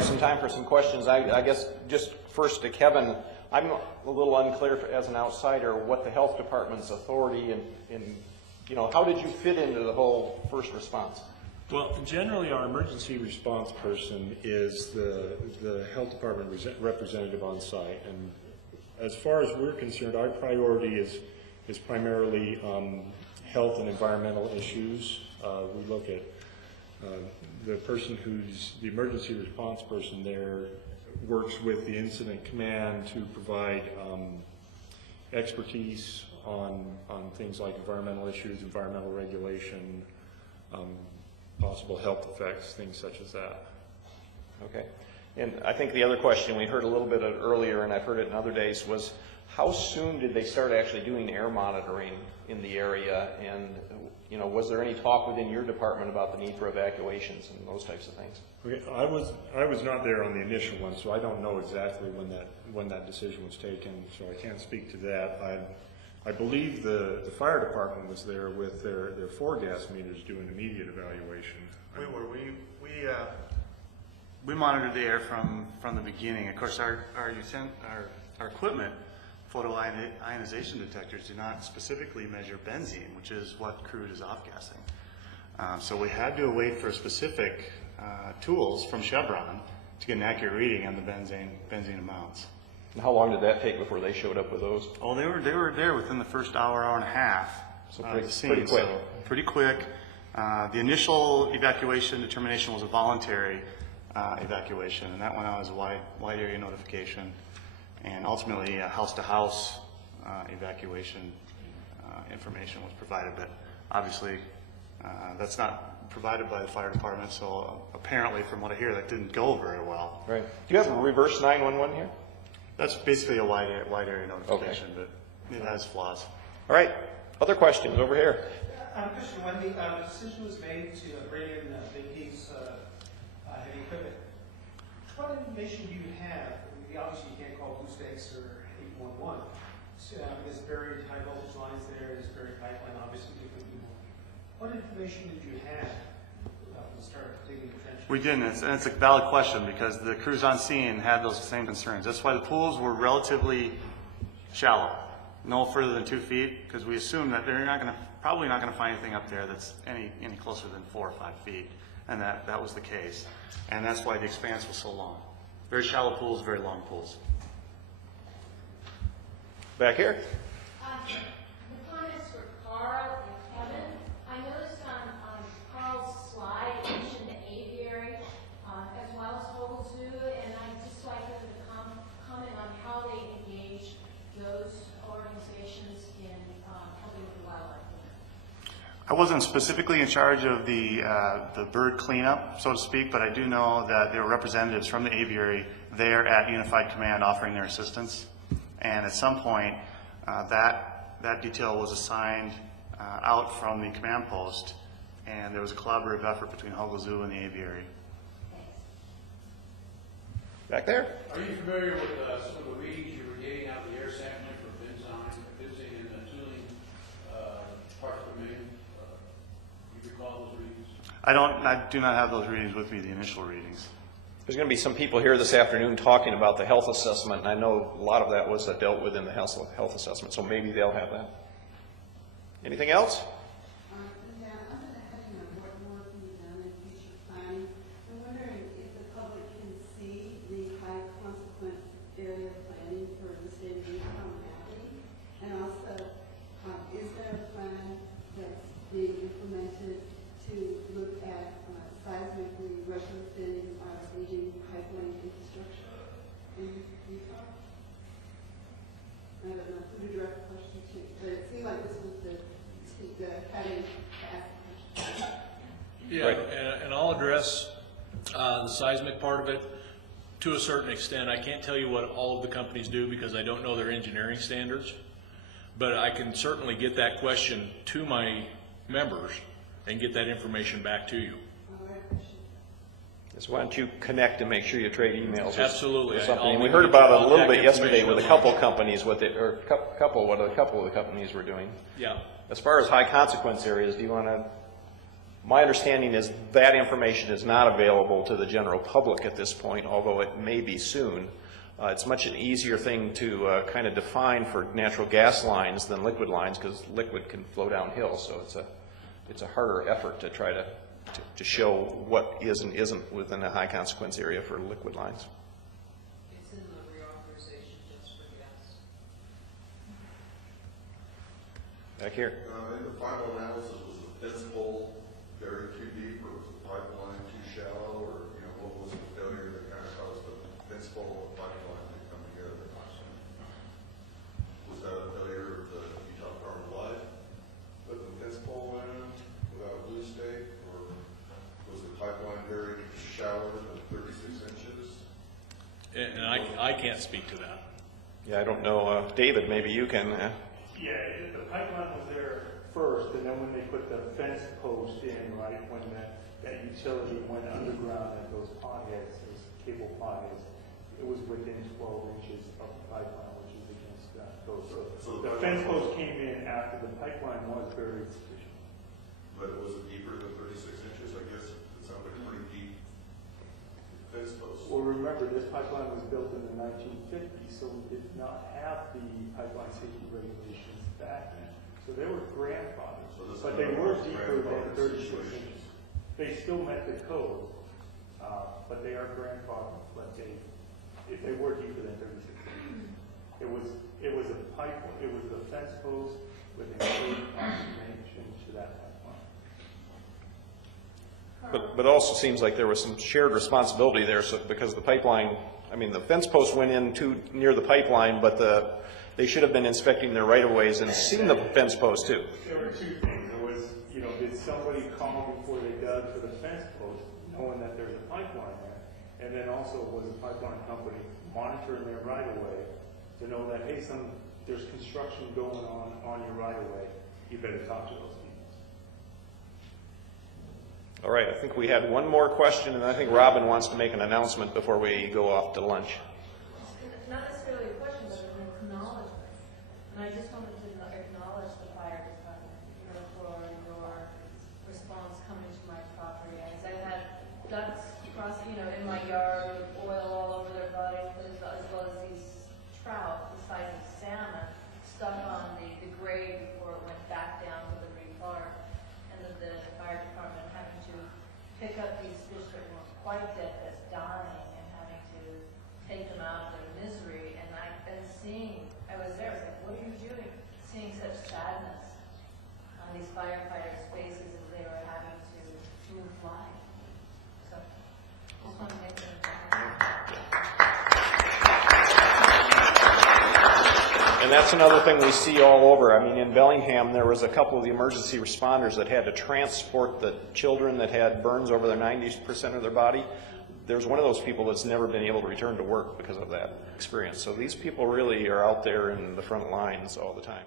have some time for some questions. I guess just first to Kevin, I'm a little unclear as an outsider what the health department's authority and you know, how did you fit into the whole first response? Well, generally our emergency response person is the health department representative on site, and as far as we're concerned, our priority is primarily health and environmental issues. We look at the person who's the emergency response person there works with the incident command to provide expertise on things like environmental issues, environmental regulation, possible health effects, things such as that. Okay. And I think the other question we heard a little bit earlier, and I've heard it in other days, was how soon did they start actually doing air monitoring in the area? And, you know, was there any talk within your department about the need for evacuations and those types of things? Okay, I was not there on the initial one, so I don't know exactly when that decision was taken, so I can't speak to that. I believe the fire department was there with their 4 gas meters doing immediate evaluation. We monitored the air from the beginning. Of course, our equipment, photo ionization detectors, do not specifically measure benzene, which is what crude is off-gassing. So we had to wait for specific tools from Chevron to get an accurate reading on the benzene amounts. And how long did that take before they showed up with those? Oh, they were there within the first hour and a half. So of the scene. pretty quick. So pretty quick. The initial evacuation determination was a voluntary evacuation, and that went out as a wide area notification, and ultimately house-to-house evacuation information was provided, but obviously that's not provided by the fire department, so apparently from what I hear that didn't go very well. Right. Do you have a reverse 911 here? That's basically a wide area notification, Okay. but it has flaws. All right. Other questions over here? Christian, when the decision was made to bring in BP's heavy equipment, what information do you have? Obviously, you can't call Blue Stakes or 811. So, there's buried high voltage lines there, there's buried pipeline, obviously. What information did you have when you started digging the trench? We didn't, and it's a valid question because the crews on scene had those same concerns. That's why the pools were relatively shallow, no further than 2 feet, because we assumed that they're probably not going to find anything up there that's any closer than 4 or 5 feet, and that was the case. And that's why the expanse was so long. Very shallow pools, very long pools. Back here? The comments for Carl and Kevin. I noticed on Carl's slide it mentioned the aviary as well as Hogle Zoo, and I just like him to comment on how they engage those organizations in helping with the wildlife. I wasn't specifically in charge of the bird cleanup, so to speak, but I do know that there were representatives from the aviary there at Unified Command offering their assistance. And at some point, that detail was assigned out from the command post, and there was a collaborative effort between Hogle Zoo and the aviary. Back there? Are you familiar with some of the readings you were getting out of the air sampling for benzene and the tooling parts per million? Do you recall those readings? I do not have those readings with me, the initial readings. There's going to be some people here this afternoon talking about the health assessment, and I know a lot of that was dealt with in the health assessment, so maybe they'll have that. Anything else? Yeah, under the heading of what more can be done in future planning, I'm wondering if the public can see the high consequence area planning for the state of Utah happening, and also is there a plan that's being implemented to look at seismically retrofitting aging pipeline infrastructure in Utah? I don't know who to direct the question to, but it seemed like this was the heading to ask the question. Yeah, Right. and I'll address the seismic part of it to a certain extent. I can't tell you what all of the companies do because I don't know their engineering standards, but I can certainly get that question to my members and get that information back to you. So why don't you connect and make sure you trade emails or Absolutely. or something. I'll And we give heard you about it a little contact bit yesterday information with a on couple that. companies what a couple of the companies were doing. Yeah. As far as high consequence areas, do you want to My understanding is that information is not available to the general public at this point, although it may be soon. It's much an easier thing to kind of define for natural gas lines than liquid lines, because liquid can flow downhill, so it's a harder effort to try to show what is and isn't within a high consequence area for liquid lines. It's in the reauthorization just for gas. Back here. In the final analysis, was the fence pole buried too deep, or was the pipeline too shallow, or, you know, what was the failure that kind of caused the fence pole and pipeline to come together? Was that a failure of the Utah Department of Life, putting the fence pole in without a blue stake, or was the pipeline buried shallower than 36 inches? And I can't speak to that. Yeah, I don't know. David, maybe you can. Yeah, the pipeline was there first, and then when they put the fence post in, right, when that utility went underground at those potheads, those cable potheads, it was within 12 inches of the pipeline, which is against that code. So the fence post came in after the pipeline was buried sufficiently. But was it deeper than 36 inches? I guess it sounded like a pretty deep fence post. Well, remember, this pipeline was built in the 1950s, so we did not have the pipeline safety regulations back then. So they were grandfathered, but they were deeper than 36 inches. They still met the code, but they are grandfathered, but they were deeper than 36 inches. It was a pipe, it was the fence post with a code approximation to that pipeline. But it also seems like there was some shared responsibility there, so because the pipeline, I mean, the fence post went in too near the pipeline, but they should have been inspecting their right-of-ways and seen the fence post too. There were two things. There was, you know, did somebody call before they dug for the fence post, knowing that there's a pipeline there? And then also, was the pipeline company monitoring their right-of-way to know that, hey, there's construction going on your right-of-way, you better talk to those people. All right, I think we had one more question, and I think Robin wants to make an announcement before we go off to lunch. Not necessarily a question, but an acknowledgement. And I just wanted to acknowledge the fire department, you know, for your response coming to my property. As I had ducks crossing, you know, in my yard with oil all over their body, as well as these trout the size of salmon stuck on the grade before it went back down to the reef park. And the fire department having to pick up these fish that were quite dead, that's dying, and having to take them out of their misery. And I was there, I was like, what are you doing? Seeing such sadness on these firefighters' faces as they were having to move life. So, just want to make them And that's another thing we see all over. I mean, in Bellingham, there was a couple of the emergency responders that had to transport the children that had burns over their 90% of their body. There's one of those people that's never been able to return to work because of that experience. So these people really are out there in the front lines all the time.